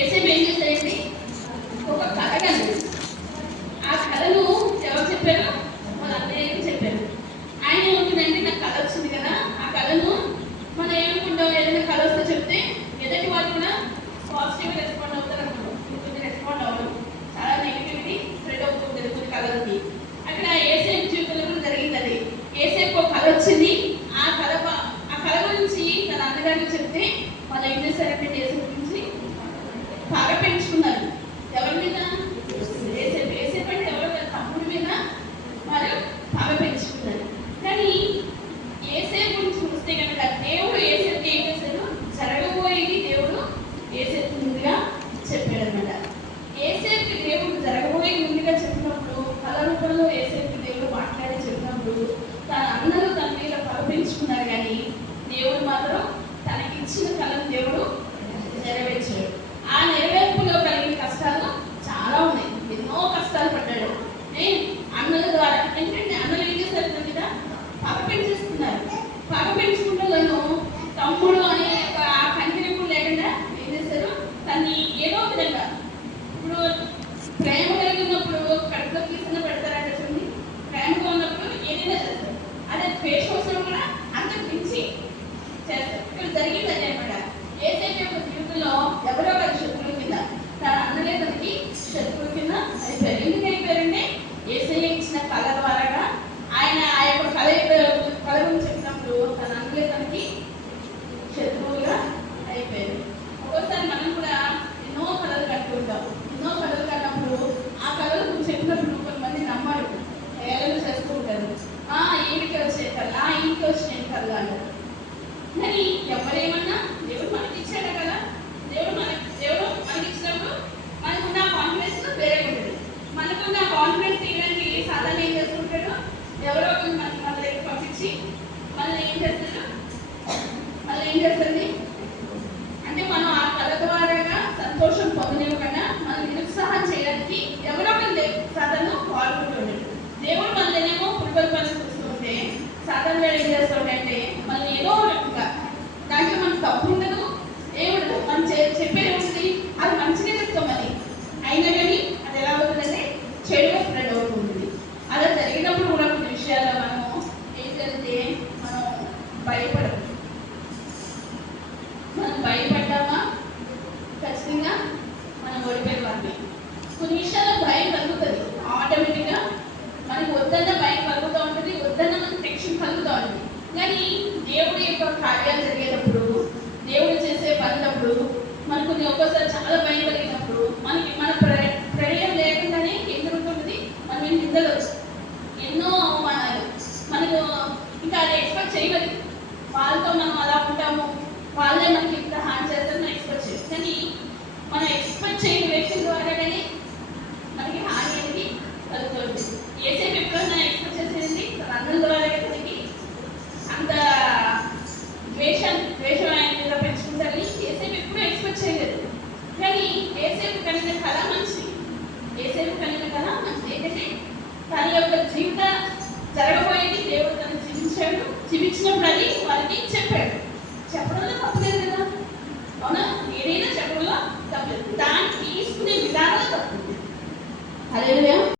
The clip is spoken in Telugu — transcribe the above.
ఏసేపు ఏం చేశాడండి? ఒక కళ కనిపించింది. ఆ కళను ఎవరు చెప్పారు? వాళ్ళ అన్నయ్యకి చెప్పారు. ఆయన ఏమవుతుందంటే నాకు కళ వచ్చింది కదా, ఆ కళను మనం ఏమనుకుంటాం, ఏదైనా కళ వస్తే చెప్తే ఎదుటి వాళ్ళు కూడా పాజిటివ్గా రెస్పాండ్ అవుతారు అనుకుంటాం. కొంచెం రెస్పాండ్ అవ్వడం, చాలా నెగిటివిటీ స్ప్రెడ్ అవుతుంటుంది కొన్ని కళలకి. అక్కడ ఏసేపు జీవితంలో కూడా జరిగింది అది. ఏసేపు ఒక కళ వచ్చింది. ఆ కళ గురించి తన అన్నగారికి చెప్తే వాళ్ళు ఏం చేశారంటే ఏసేపు గురించి బాగా పెంచుకున్నారు. ఎవరి మీద? ఏసేపు అంటే ఎవరు? తమ్ముడి మీద వారు బాగా పెంచుకున్నారు. కానీ ఏసేపు గురించి చూస్తే కనుక దేవుడు ఏసేపుకి ఏం చేశాడు? జరగబోయేది దేవుడు ఏసేపు ముందుగా చెప్పాడు అనమాట. ఏసేపుకి దేవుడు జరగబోయేది ముందుగా చెప్పినప్పుడు, కళ రూపంలో ఏసేపుకి దేవుడు మాట్లాడి చెప్పినప్పుడు తన అన్నలు తన మీద బాగా పెంచుకున్నారు. కానీ దేవుడు మాత్రం తనకి ఇచ్చిన కళను దేవుడు నెరవేర్చాడు. ఆ నెరవేర్పులో కలిగిన కష్టాలు చాలా ఉన్నాయి. ఎన్నో కష్టాలు పడ్డాడు అన్నల ద్వారా. ఎందుకంటే అన్నలు ఏం చేస్తారు కదా, పగ పెంచేస్తున్నారు. పగ పెంచుకుంటూ తమ్ముడు అనే ఆ కంటిరింపు లేకుండా ఏం చేశారు? తన్ని ఏదో విధంగా, ఇప్పుడు ప్రేమ కలిగినప్పుడు కడుపులో తీసుకున్న పెడతారంటే చూడండి, ప్రేమగా ఉన్నప్పుడు ఏదైనా చేస్తారు. అదే ద్వేషం కోసం కూడా అంత మించి చేస్తారు. ఇక్కడ జరిగింది అదే అనమాట. ఏసేపు యొక్క జీవితంలో ఎవరో ఒకరి శత్రువుల కింద, తన అన్నలే తనకి శత్రువుల కింద అయిపోయారు. ఎందుకు అయిపోయారంటే ఏసయ్య ఇచ్చిన కళ ద్వారాగా ఆయన ఆ యొక్క కళ గురించి చెప్పినప్పుడు తన అన్నలే తనకి శత్రువులుగా అయిపోయారు. ఒక్కోసారి మనం కూడా ఎన్నో కళలు కట్టుకుంటాం. ఎన్నో కళలు కట్టినప్పుడు ఆ కళల గురించి చెప్పినప్పుడు కొంతమంది నమ్మరు, ఏళ్ళు చేస్తూ ఉంటారు. ఈయనకి వచ్చే కళ, ఈయనకి వచ్చిన కళ అంటారు. కానీ ఎవరేమన్నా దేవుడు మనకి ఇచ్చాడు కదా, దేవుడు మనకి ఇచ్చినప్పుడు మనకున్న కాన్ఫిడెన్స్ వేరే ఉంటుంది. మనకున్న కాన్ఫిడెన్స్ ఇవ్వడానికి సాధారణ ఏం చేస్తుంటాడు? ఎవరో ఒకరు మన దగ్గర పంపించి మనల్ని ఏం చేస్తుంది అంటే మనం ఆ కళ ద్వారాగా సంతోషం పొందనివ్వకుండా మనం నిరుత్సాహం చేయడానికి ఎవరో ఒకరు సాధారణ పాల్గొంటుండే. దేవుడు మనల్నేమో పురుగల పనులు చూస్తూ ఉంటే సాధారణ ఏం చేస్తుంటే మనం ఏదో రకంగా దాంట్లో మనకు తప్పు ఉండదు, ఏముండదు, మనం చెప్పేది ఉంటుంది, అది మంచిగా చెప్తాం. అది అయినా కానీ అది ఎలా అవుతుందంటే చెడుగా స్ప్రెడ్ అవుతుంది. అలా జరిగినప్పుడు కూడా కొన్ని విషయాల్లో మనము ఏం జరిగితే మనం భయపడ్డామా ఖచ్చితంగా మనం ఓడిపోయే వారిని. కొన్ని విషయాల్లో భయం కలుగుతుంది ఆటోమేటిక్గా. మనకి వద్దన్న భయం కలుగుతూ ఉంటుంది, వద్దన్న మనకి టెన్షన్ కలుగుతూ ఉంటుంది. కానీ దేవుడి యొక్క కార్యాలు జరిగేటప్పుడు, దేవుడు చేసే పనినప్పుడు మనకు ఒక్కోసారి చాలా భయం కలిగినప్పుడు మనకి మన ప్రళయం లేకుండానే ఏం జరుగుతుంటుంది? మనం నిందలు వస్తాం, ఎన్నో అవమానాలు మనకు. ఇంకా అది ఎక్స్పెక్ట్ చేయలేదు. వాళ్ళతో మనం అలా ఉంటాము, వాళ్ళే మనకి ఇంత హాని చేస్తారు మనం ఎక్స్పెక్ట్ చేయం. కానీ మనం ఎక్స్పెక్ట్ చేయని వ్యక్తుల ద్వారా కానీ మనకి హాని అనేది కలుగుతుంది. ఏసేపు ఎప్పుడైనా ఎక్స్పెక్ట్ చేసేది తన అన్నల ద్వారా మనకి అంత ద్వేషం ఆయన మీద పెంచుకుంటారని ఏసేపు ఎప్పుడూ ఎక్స్పెక్ట్ చేయలేదు. కానీ ఏసేపు కలిగిన కళ మంచిది. ఏంటంటే తన యొక్క జీవిత జరగబోయేది దేవుడు తను జీవించినప్పుడు అది వారికి చెప్పాడు. చెప్పడంలో తప్పలేదు కదా, అవునా? ఏదైనా చెప్పడంలో తప్పలేదు, దాన్ని తీసుకునే విధానంలో తప్పలేదు. హల్లెలూయా.